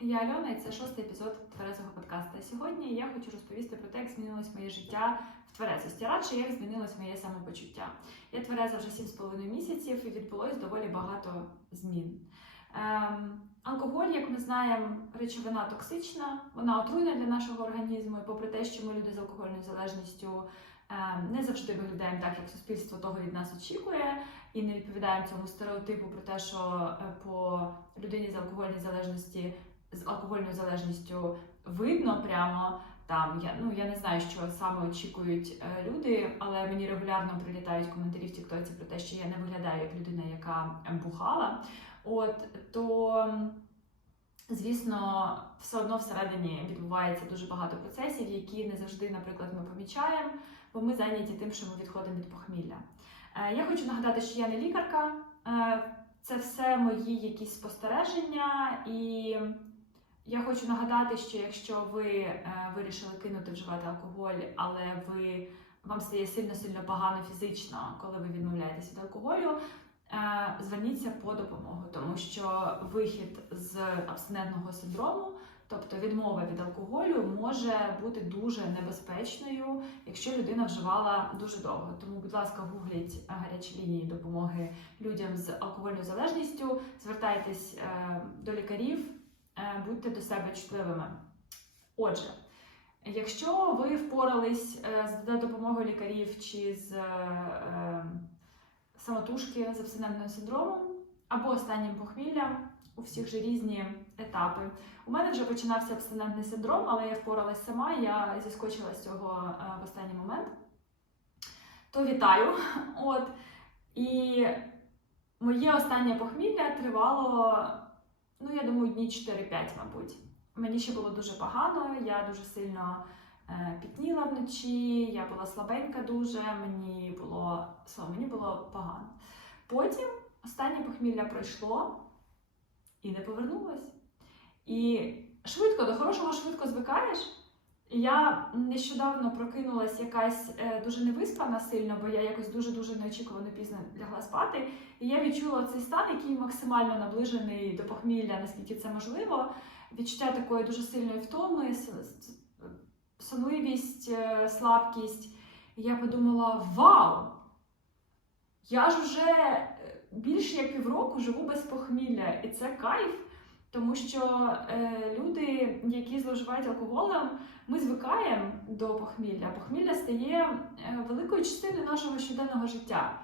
Я Альона, і це шостий епізод тверезого подкасту. Сьогодні я хочу розповісти про те, як змінилось моє життя в тверезості. Радше як змінилось моє самопочуття. Я твереза вже 7,5 місяців і відбулось доволі багато змін. Ем, алкоголь, як ми знаємо, речовина токсична, вона отруйна для нашого організму. І попри те, що ми люди з алкогольною залежністю ем, не завжди виглядаємо так, як суспільство того від нас очікує, і не відповідаємо цьому стереотипу про те, що е, по людині з алкогольною залежності з алкогольною залежністю видно прямо там. Я ну я не знаю, що саме очікують е, люди, але мені регулярно прилітають коментарі в Тіктоці про те, що я не виглядаю як людина, яка бухала. От то. Звісно, все одно всередині відбувається дуже багато процесів, які не завжди, наприклад, ми помічаємо, бо ми зайняті тим, що ми відходимо від похмілля. Е, Я хочу нагадати, що я не лікарка, е, це все мої якісь спостереження, і я хочу нагадати, що якщо ви е, вирішили кинути вживати алкоголь, але ви вам стає сильно сильно погано фізично, коли ви відмовляєтесь від алкоголю. е, Зверніться по допомогу, тому що вихід з абстинентного синдрому, тобто відмова від алкоголю, може бути дуже небезпечною, якщо людина вживала дуже довго. Тому, будь ласка, гугліть гарячі лінії допомоги людям з алкогольною залежністю, звертайтесь е, до лікарів, будьте до себе чутливими. Отже, якщо ви впорались е, за допомогою лікарів чи з е, е, самотужки з абстинентним синдромом або останнім похміллям, у всіх же різні етапи. У мене вже починався абстинентний синдром, але я впоралась сама, я зіскочила з цього е, в останній момент. То вітаю! От. І моє останнє похмілля тривало, ну, я думаю, дні 4-5, мабуть. Мені ще було дуже погано, я дуже сильно е, пітніла вночі, я була слабенька дуже, мені було, слово, мені було погано. Потім останнє похмілля пройшло і не повернулось. І швидко, до хорошого швидко звикаєш. Я нещодавно прокинулась якась е, дуже невиспана сильно, бо я якось дуже-дуже неочікувано пізно лягла спати. І я відчула цей стан, який максимально наближений до похмілля, наскільки це можливо. Відчуття такої дуже сильної втоми, сонливість, е, слабкість. І я подумала: вау! Я ж уже е, більше як півроку живу без похмілля, і це кайф. Тому що е, люди, які зловживають алкоголем, ми звикаємо до похмілля. Похмілля стає е, великою частиною нашого щоденного життя.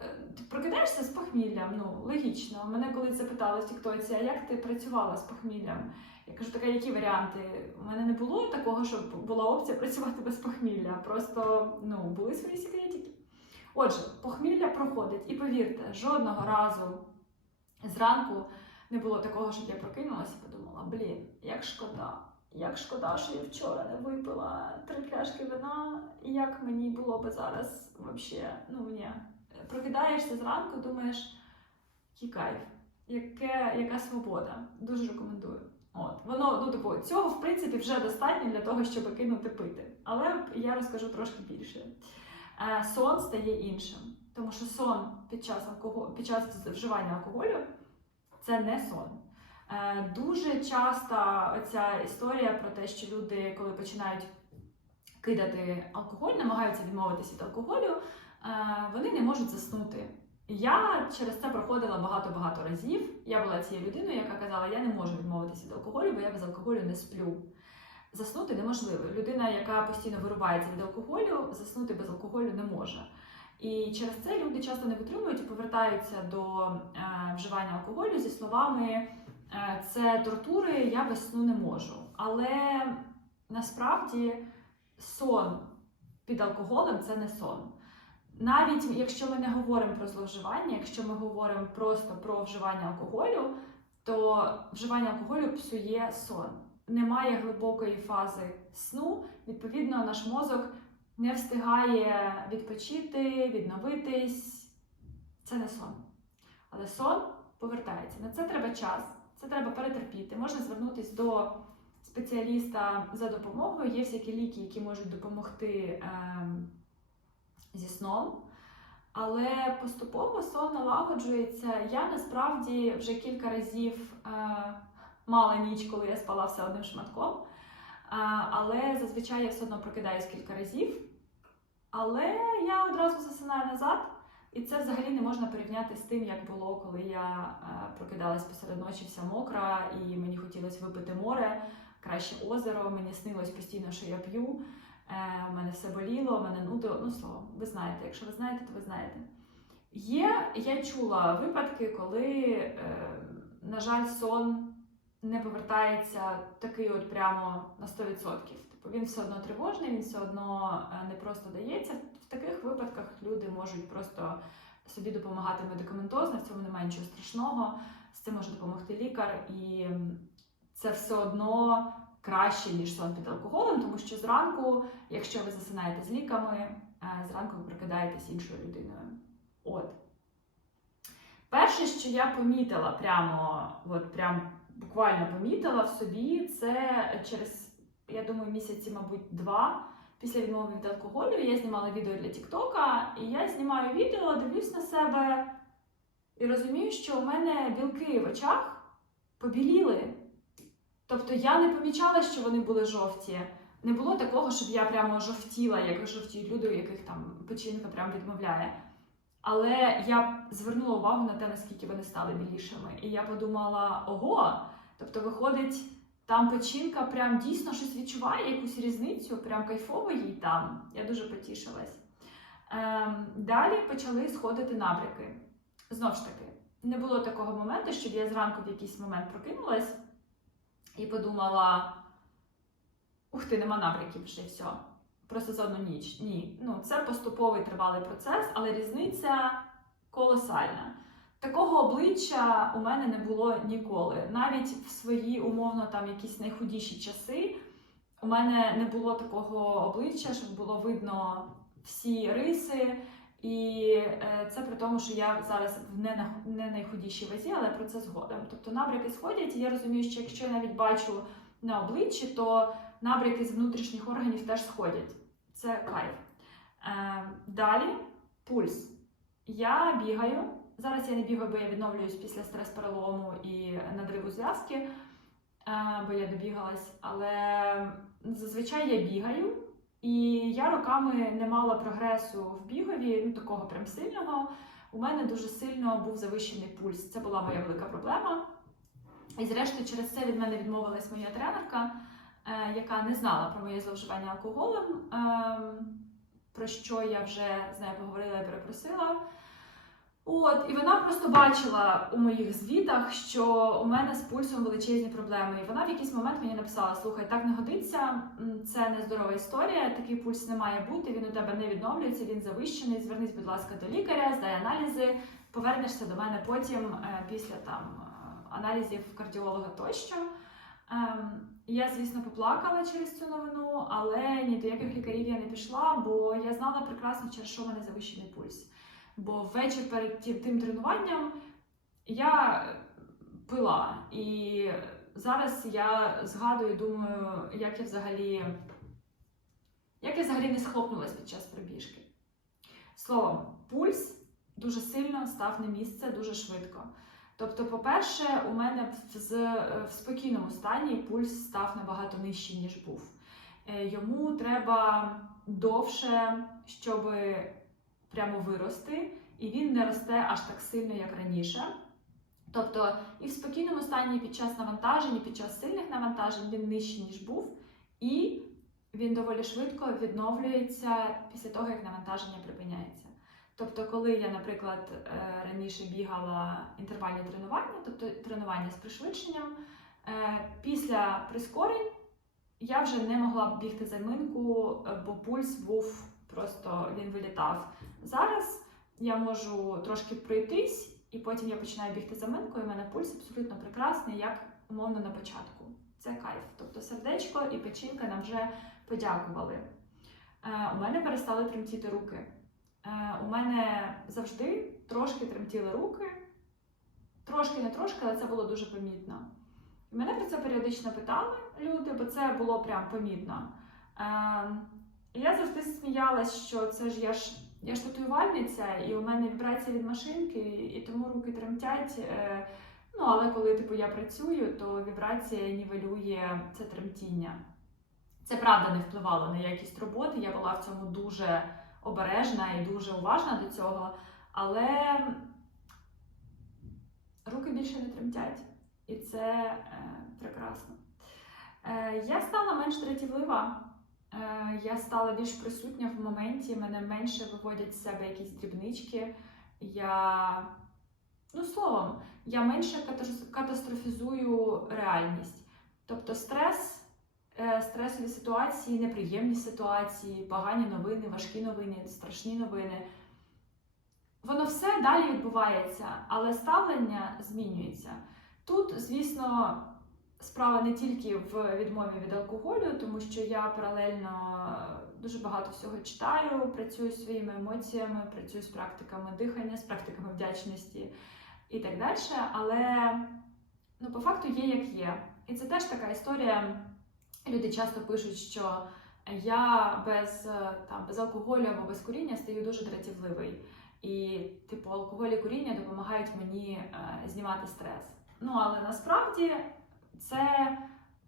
Е, Ти прокидаєшся з похміллям, ну логічно. Мене колись запитали в Тіктоці, а як ти працювала з похміллям? Я кажу, така, які варіанти? У мене не було такого, щоб була опція працювати без похмілля. Просто ну, були свої секретики. Отже, похмілля проходить, і повірте, жодного разу зранку не було такого, щоб я прокинулася і подумала: блін, як шкода, як шкода, що я вчора не випила три пляшки вина, і як мені було би зараз вообще, ну ні. Прокидаєшся зранку, думаєш, який кайф, яке, яка свобода. Дуже рекомендую. От воно ну типу цього в принципі вже достатньо для того, щоб кинути пити. Але я розкажу трошки більше. Е, сон стає іншим, тому що сон під час алкоголю, під час вживання алкоголю це не сон. Е, Дуже часто оця історія про те, що люди, коли починають кидати алкоголь, намагаються відмовитися від алкоголю, е, вони не можуть заснути. Я через це проходила багато-багато разів. Я була цією людиною, яка казала, я не можу відмовитися від алкоголю, бо я без алкоголю не сплю. Заснути неможливо. Людина, яка постійно вирубається від алкоголю, заснути без алкоголю не може. І через це люди часто не витримують і повертаються до е, вживання алкоголю зі словами е, це тортури, я без сну не можу. Але насправді сон під алкоголем це не сон. Навіть якщо ми не говоримо про зловживання, якщо ми говоримо просто про вживання алкоголю, то вживання алкоголю псує сон. Немає глибокої фази сну, відповідно, наш мозок не встигає відпочити, відновитись. Це не сон. Але сон повертається. На це треба час, це треба перетерпіти. Можна звернутися до спеціаліста за допомогою. Є всякі ліки, які можуть допомогти ем, зі сном. Але поступово сон налагоджується. Я насправді вже кілька разів е, мала ніч, коли я спала все одним шматком. Але зазвичай я все одно прокидаюсь кілька разів. Але я одразу засинаю назад, і це взагалі не можна порівняти з тим, як було, коли я е, прокидалась посеред ночі вся мокра, і мені хотілося випити море, краще озеро. Мені снилось постійно, що я п'ю. Е, у мене все боліло, мене нудило. Ну, словом, ви знаєте. Якщо ви знаєте, то ви знаєте. Є, я чула випадки, коли, е, на жаль, сон не повертається такий от прямо на 100%. Типу він все одно тривожний, він все одно е, не просто дається. В таких випадках люди можуть просто собі допомагати медикаментозно, в цьому немає нічого страшного. З цим може допомогти лікар, і це все одно краще, ніж сон під алкоголем, тому що зранку, якщо ви засинаєте з ліками, е, зранку ви прокидаєтесь іншою людиною. От. Перше, що я помітила, прямо, от прям буквально помітила в собі, це через, я думаю, місяці, мабуть, два після відмови від алкоголю. Я знімала відео для Тіктока, і я знімаю відео, дивлюсь на себе і розумію, що у мене білки в очах побіліли. Тобто я не помічала, що вони були жовті. Не було такого, щоб я прямо жовтіла, як жовтіють люди, у яких там печінка прям відмовляє. Але я звернула увагу на те, наскільки вони стали білішими. І я подумала: ого, тобто, виходить, там печінка прям дійсно щось відчуває, якусь різницю, прям кайфово їй там. Я дуже потішилась. Ем, далі почали сходити набряки. Знов ж таки, не було такого моменту, щоб я зранку в якийсь момент прокинулась і подумала: ух ти, нема набряків вже все. Просто за одну ніч. Ні. Ну, це поступовий тривалий процес, але різниця колосальна. Такого обличчя у мене не було ніколи. Навіть в свої умовно там якісь найхудіші часи у мене не було такого обличчя, щоб було видно всі риси. І е, це при тому, що я зараз в не, на- не найхудішій вазі, але про це згодом. Тобто набряки сходять, і я розумію, що якщо я навіть бачу на обличчі, то набряки з внутрішніх органів теж сходять. Це кайф. Е, далі пульс. Я бігаю. Зараз я не бігаю, бо я відновлююсь після стрес-перелому і надриву зв'язки, е, бо я добігалась. Але зазвичай я бігаю, і я роками не мала прогресу в бігові, ну такого прям сильного. У мене дуже сильно був завищений пульс. Це була моя велика проблема. І зрештою, через це від мене відмовилась моя тренерка, яка не знала про моє зловживання алкоголем, ем, про що я вже з нею поговорила і перепросила. От, і вона просто бачила у моїх звітах, що у мене з пульсом величезні проблеми. І вона в якийсь момент мені написала: слухай, так не годиться, це нездорова історія, такий пульс не має бути, він у тебе не відновлюється, він завищений. Звернись, будь ласка, до лікаря, здай аналізи, повернешся до мене потім е, після там е, аналізів кардіолога тощо. Ем, я, звісно, поплакала через цю новину, але ні до яких лікарів я не пішла, бо я знала прекрасно, через що в мене завищений пульс. Бо ввечір перед тим тренуванням я пила. І зараз я згадую, думаю, як я взагалі, як я взагалі не схлопнулась під час пробіжки. Словом, пульс дуже сильно став на місце дуже швидко. Тобто, по-перше, у мене в, з, в спокійному стані пульс став набагато нижчий, ніж був. Е, Йому треба довше, щоб прямо вирости, і він не росте аж так сильно, як раніше. Тобто, і в спокійному стані під час навантажень, і під час сильних навантажень він нижчий, ніж був, і він доволі швидко відновлюється після того, як навантаження припиняється. Тобто, коли я, наприклад, е, раніше бігала інтервальні тренування, тобто тренування з пришвидшенням, е, після прискорень я вже не могла бігти заминку, е, бо пульс був просто він вилітав. Зараз я можу трошки пройтись, і потім я починаю бігти заминку, і в мене пульс абсолютно прекрасний, як умовно на початку. Це кайф. Тобто сердечко і печінка нам вже подякували. У мене перестали тремтіти руки. Е, у мене завжди трошки тремтіли руки. Трошки, не трошки, але це було дуже помітно. І мене про це періодично питали люди, бо це було прям помітно. Е, і я завжди сміялась, що це ж я ж я ж татуювальниця, і у мене вібрація від машинки, і тому руки тремтять. Е, Ну, але коли типу, я працюю, то вібрація нівелює це тремтіння. Це правда не впливало на якість роботи. Я була в цьому дуже обережна і дуже уважна до цього. Але руки більше не тремтять, і це е, прекрасно. Е, я стала менш дратівлива. Е, я стала більш присутня в моменті, мене менше виводять з себе якісь дрібнички. Я, ну словом, я менше катастрофізую реальність. Тобто стрес, стресові ситуації, неприємні ситуації, погані новини, важкі новини, страшні новини. Воно все далі відбувається, але ставлення змінюється. Тут, звісно, справа не тільки в відмові від алкоголю, тому що я паралельно дуже багато всього читаю, працюю зі своїми емоціями, працюю з практиками дихання, з практиками вдячності і так далі. Але ну, по факту є як є. І це теж така історія. Люди часто пишуть, що я без, е, там, без алкоголю або без куріння стаю дуже дратівливий. І, типу, алкоголь і куріння допомагають мені е, знімати стрес. Ну, але насправді це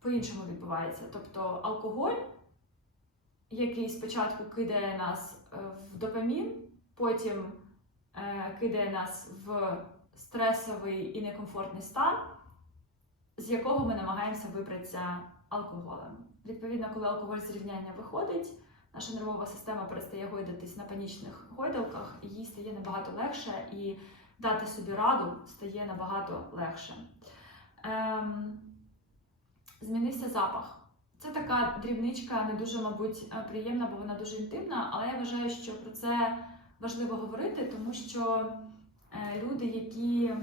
по-іншому відбувається. Тобто алкоголь, який спочатку кидає нас е, в допамін, потім е, кидає нас в стресовий і некомфортний стан, з якого ми намагаємося вибратися алкоголем. Відповідно, коли алкоголь з рівняння виходить, наша нервова система перестає гойдатись на панічних гойдалках, їй стає набагато легше, і дати собі раду стає набагато легше. Ем, змінився запах. Це така дрібничка, не дуже, мабуть, е, приємна, бо вона дуже інтимна, але я вважаю, що про це важливо говорити, тому що е, люди, які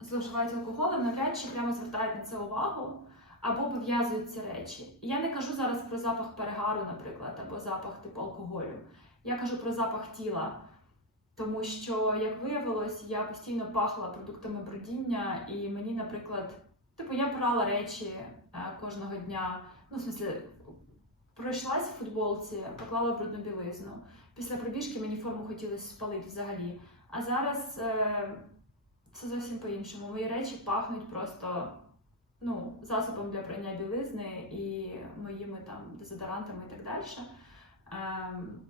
зловживають алкоголем, навряд чи прямо звертають на це увагу або пов'язують ці речі. Я не кажу зараз про запах перегару, наприклад, або запах типу алкоголю. Я кажу про запах тіла. Тому що, як виявилось, я постійно пахла продуктами бродіння, і мені, наприклад, типу, я прала речі е, кожного дня. Ну, в смысле, пройшлась в футболці, поклала брудну білизну. Після пробіжки мені форму хотілося спалити взагалі. А зараз е, це зовсім по-іншому. Мої речі пахнуть просто ну, засобом для прання білизни і моїми там дезодорантами і так далі. Ем,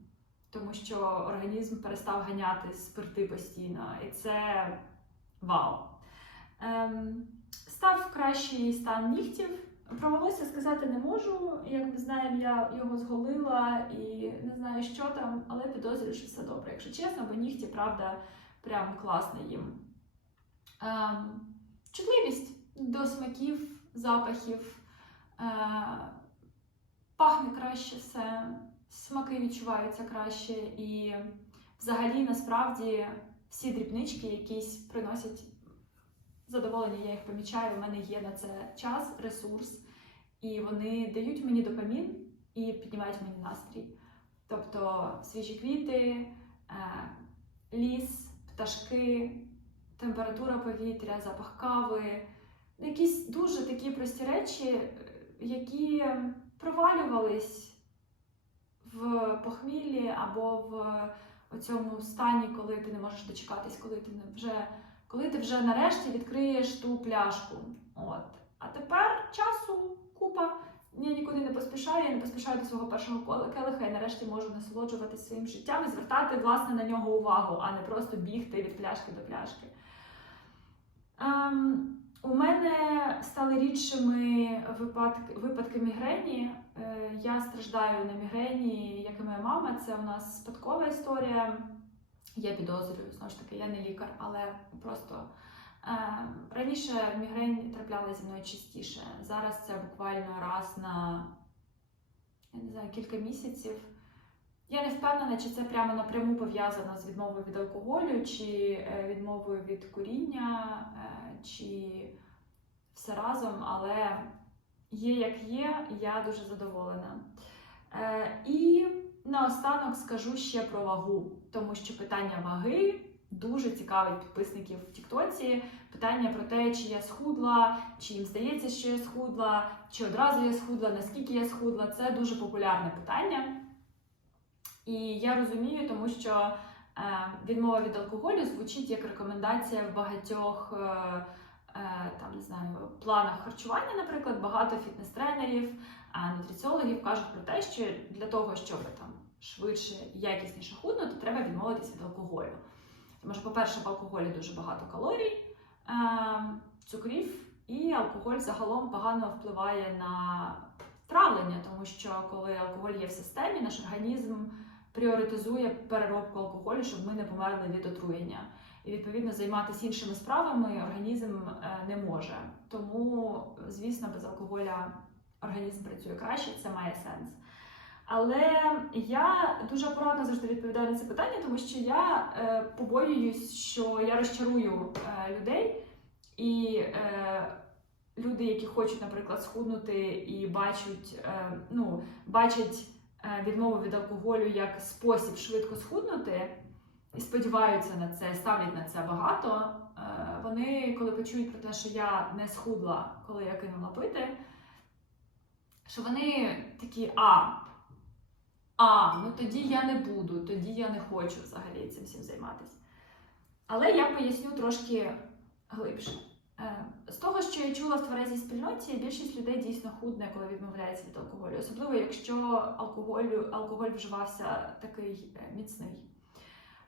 тому що організм перестав ганяти спирти постійно, і це вау. Ем, став кращий стан нігтів. Про волосся сказати не можу. Як ми знаємо, я його зголила і не знаю, що там, але підозрюю, що все добре, якщо чесно, бо нігті, правда, прям класно їм. Ем, чутливість до смаків, запахів. Е, пахне краще все, смаки відчуваються краще, і взагалі насправді всі дрібнички якісь приносять задоволення, я їх помічаю. У мене є на це час, ресурс, і вони дають мені допамін і піднімають мені настрій. Тобто свіжі квіти, е, ліс, пташки, температура повітря, запах кави. Якісь дуже такі прості речі, е, які провалювались в похміллі або в цьому стані, коли ти не можеш дочекатись, коли ти не вже коли ти вже нарешті відкриєш ту пляшку. От. А тепер часу купа. Я нікуди не поспішаю, я не поспішаю до свого першого келиха і нарешті можу насолоджуватися своїм життям і звертати власне на нього увагу, а не просто бігти від пляшки до пляшки. Ем, у мене стали рідшими випадки, випадки мігрені. Е, Я страждаю на мігрені, як і моя мама. Це у нас спадкова історія. Я підозрюю, знову ж таки, я не лікар, але просто е, раніше мігрень трапляла зі мною частіше. Зараз це буквально раз на я не знаю, кілька місяців. Я не впевнена, чи це прямо напряму пов'язано з відмовою від алкоголю, чи е, відмовою від куріння, чи все разом, але є як є, я дуже задоволена. Е, І наостанок скажу ще про вагу, тому що питання ваги дуже цікавить підписників в Тіктоці. Питання про те, чи я схудла, чи їм здається, що я схудла, чи одразу я схудла, наскільки я схудла. Це дуже популярне питання. І я розумію, тому що відмова від алкоголю звучить як рекомендація в багатьох е, е, там не знаю планах харчування, наприклад, багато фітнес-тренерів, нутриціологів кажуть про те, що для того, щоб там швидше і якісніше худнути, треба відмовитися від алкоголю. Тому що, по-перше, в алкоголі дуже багато калорій, е, цукрів, і алкоголь загалом погано впливає на травлення, тому що коли алкоголь є в системі, наш організм пріоритизує переробку алкоголю, щоб ми не померли від отруєння. І відповідно займатися іншими справами організм е, не може. Тому, звісно, без алкоголя організм працює краще, це має сенс. Але я дуже акуратно завжди відповідаю на це питання, тому що я е, побоююсь, що я розчарую е, людей, і е, люди, які хочуть, наприклад, схуднути і бачать, е, ну, бачать відмову від алкоголю як спосіб швидко схуднути, і сподіваються на це, ставлять на це багато. е, Вони, коли почують про те, що я не схудла, коли я кинула пити, що вони такі, а, а, ну тоді я не буду, тоді я не хочу взагалі цим всім займатися. Але я поясню трошки глибше. Е, З того, що я чула в тверезій спільноті, більшість людей дійсно худне, коли відмовляється від алкоголю, особливо якщо алкоголю, алкоголь вживався такий е, міцний.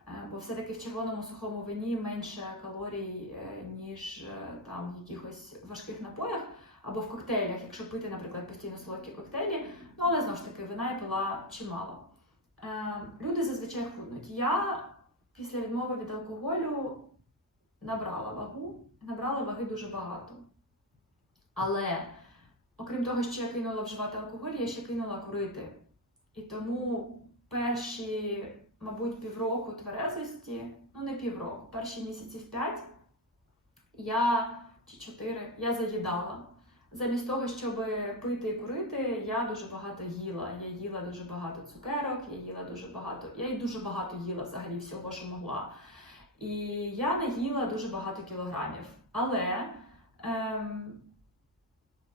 Е, Бо все-таки в червоному сухому вині менше калорій, ніж там в якихось важких напоях або в коктейлях, якщо пити, наприклад, постійно солодкі коктейлі, ну але знову ж таки вина я пила чимало. Люди зазвичай худнуть. Я після відмови від алкоголю набрала вагу, набрала ваги дуже багато. Але окрім того, що я кинула вживати алкоголь, я ще кинула курити. І тому перші, мабуть, півроку тверезості, ну не півроку, перші місяців п'ять, я чи чотири, я заїдала. Замість того, щоб пити і курити, я дуже багато їла. Я їла дуже багато цукерок, я їла дуже багато, я й дуже багато їла взагалі всього, що могла. І я не їла дуже багато кілограмів. Але ем,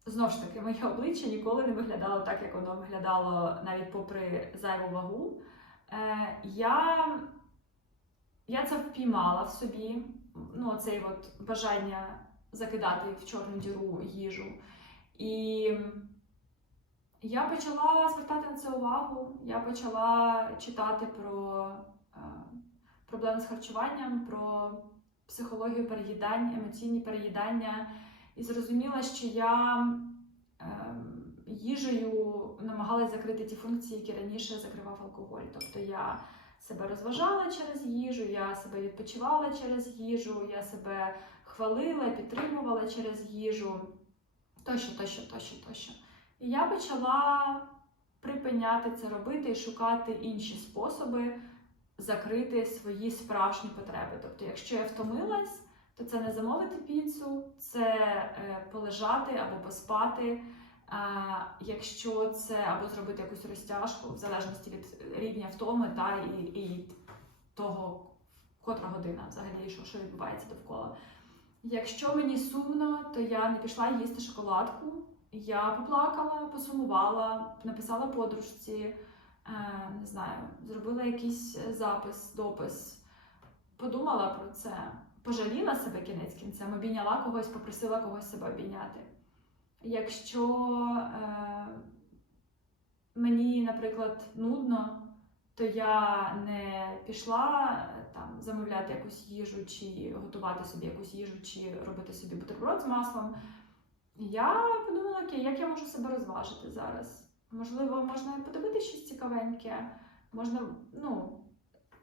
знову ж таки, моє обличчя ніколи не виглядало так, як воно виглядало навіть попри зайву вагу. Е, я, я це впіймала в собі, ну, от бажання закидати в чорну діру їжу. І я почала звертати на це увагу. Я почала читати про проблеми з харчуванням, про психологію переїдань, емоційні переїдання. І зрозуміла, що я е, їжею намагалась закрити ті функції, які раніше закривав алкоголь. Тобто я себе розважала через їжу, я себе відпочивала через їжу, я себе хвалила, підтримувала через їжу, тощо, тощо, тощо, тощо. І я почала припиняти це робити і шукати інші способи закрити свої справжні потреби. Тобто, якщо я втомилась, то це не замовити піцу, це е, полежати або поспати. Якщо це або зробити якусь розтяжку, в залежності від рівня втоми та і, і того, котра година взагалі, що, що відбувається довкола. Якщо мені сумно, то я не пішла їсти шоколадку. Я поплакала, посумувала, написала подружці, не знаю, зробила якийсь запис, допис, подумала про це, пожаліла себе кінець кінцем, обійняла когось, попросила когось себе обійняти. Якщо е, мені, наприклад, нудно, то я не пішла е, там замовляти якусь їжу, чи готувати собі якусь їжу, чи робити собі бутерброд з маслом. Я подумала, окей, як я можу себе розважити зараз? Можливо, можна подивитися щось цікавеньке. Можна, ну,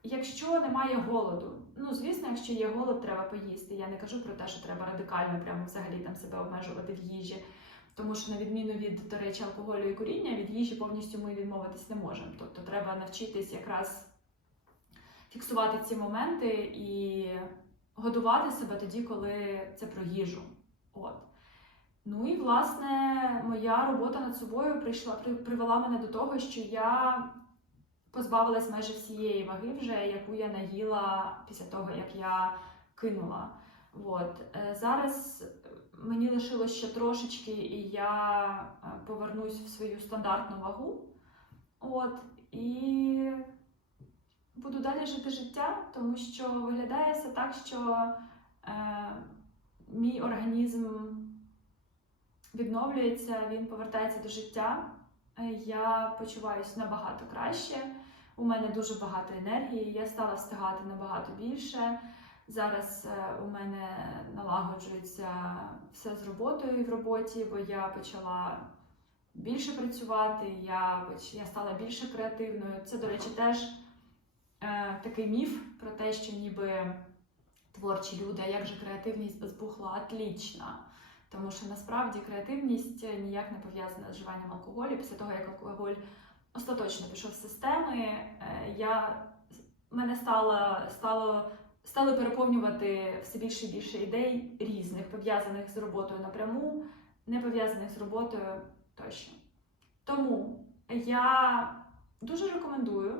якщо немає голоду. Ну, звісно, якщо є голод, треба поїсти. Я не кажу про те, що треба радикально прямо взагалі там себе обмежувати в їжі. Тому що, на відміну від, до речі, алкоголю і куріння, від їжі повністю ми відмовитись не можемо. Тобто треба навчитись якраз фіксувати ці моменти і годувати себе тоді, коли це про їжу. От. Ну і власне моя робота над собою прийшла, привела мене до того, що я позбавилась майже всієї ваги, вже яку я наїла після того, як я кинула. От. Е, Зараз мені лишилось ще трошечки, і я е, повернусь в свою стандартну вагу. От. І буду далі жити життя, тому що виглядає все так, що е, мій організм відновлюється, він повертається до життя. Е, Я почуваюся набагато краще. У мене дуже багато енергії, я стала встигати набагато більше. Зараз е, у мене налагоджується все з роботою в роботі, бо я почала більше працювати, я, я стала більше креативною. Це, до речі, теж е, такий міф про те, що ніби творчі люди, а як же креативність без бухла? Тому що насправді креативність ніяк не пов'язана з вживанням алкоголю. Після того, як алкоголь остаточно пішов з системи, е, я мене стало, стало, стали переповнювати все більше і більше ідей різних, пов'язаних з роботою напряму, не пов'язаних з роботою тощо. Тому я дуже рекомендую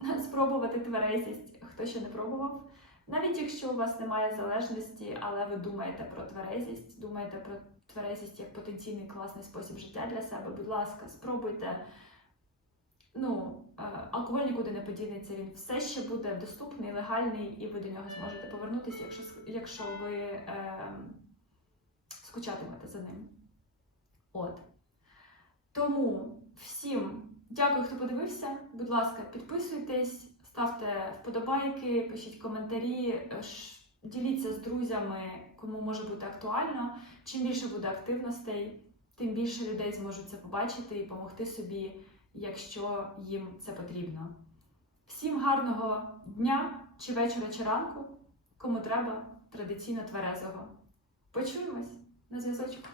спробувати тверезість, хто ще не пробував. Навіть якщо у вас немає залежності, але ви думаєте про тверезість, думаєте про тверезість як потенційний класний спосіб життя для себе, будь ласка, спробуйте. Ну, е, алкоголь нікуди не подінеться, він все ще буде доступний, легальний, і ви до нього зможете повернутися, якщо, якщо ви е, скучатимете за ним. От. Тому всім дякую, хто подивився. Будь ласка, підписуйтесь, ставте вподобайки, пишіть коментарі, е, діліться з друзями, кому може бути актуально. Чим більше буде активностей, тим більше людей зможуть це побачити і допомогти собі, якщо їм це потрібно. Всім гарного дня чи вечора, чи ранку, кому треба традиційно тверезого. Почуємось на зв'язочку.